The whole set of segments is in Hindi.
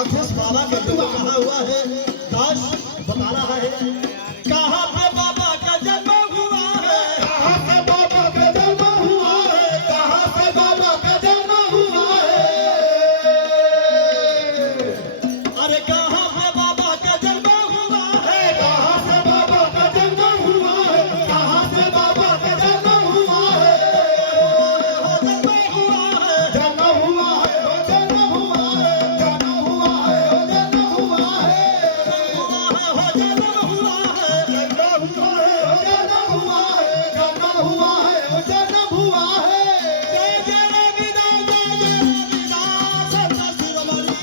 आखिर बाबा के जन्म कहाँ हुआ है? दास बता रहा है कहाँ पे बाबा का जन्म हुआ है, कहाँ से बाबा का जन्म हुआ है, कहाँ से बाबा का जन्म हुआ है। अरे कहाँ पे बाबा का जन्म हुआ है, कहाँ से बाबा का जन्म हुआ है, कहाँ से बाबा का जन्म हुआ है। जन्म हुआ है, जन्म हुआ है, जन्म हुआ है, जन्म हुआ है, जन्म हुआ है। जन्म हुआ है, जन्म हुआ है, जन्म हुआ है, जन्म हुआ है, जन्म हुआ है। जय जय रविदास, जय जय रविदास, संत शिरोमणि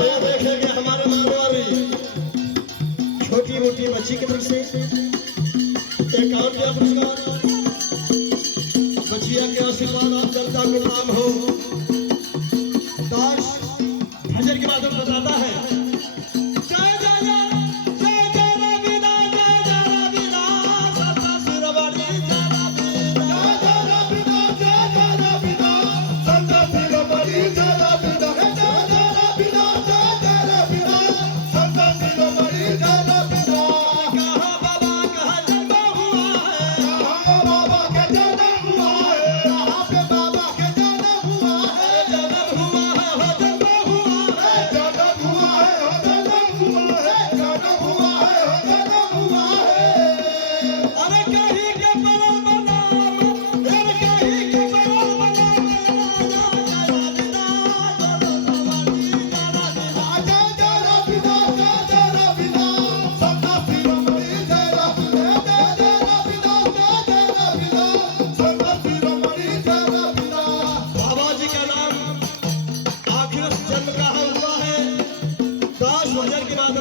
ये देखेंगे हमारे मानवारी छोटी मोटी बच्ची की तरफ से एक और दिया पुरस्कार। बच्चिया के आशीर्वाद आप जनता को नाम हो। दास भजन के बाद बताता है जय जय जय जय रविदास, जय जय रविदास, संत शिरोमणि कहाँ बाबा कहाँ जन्म हुआ है, जन्म हुआ है, जन्म हुआ है। अरे कहीं के परल बनाम, अरे कहीं के परल बनाम, जय रविदास, बाबा जी का नाम आखिर जन्म कहाँ हुआ है? दास भजन के बाद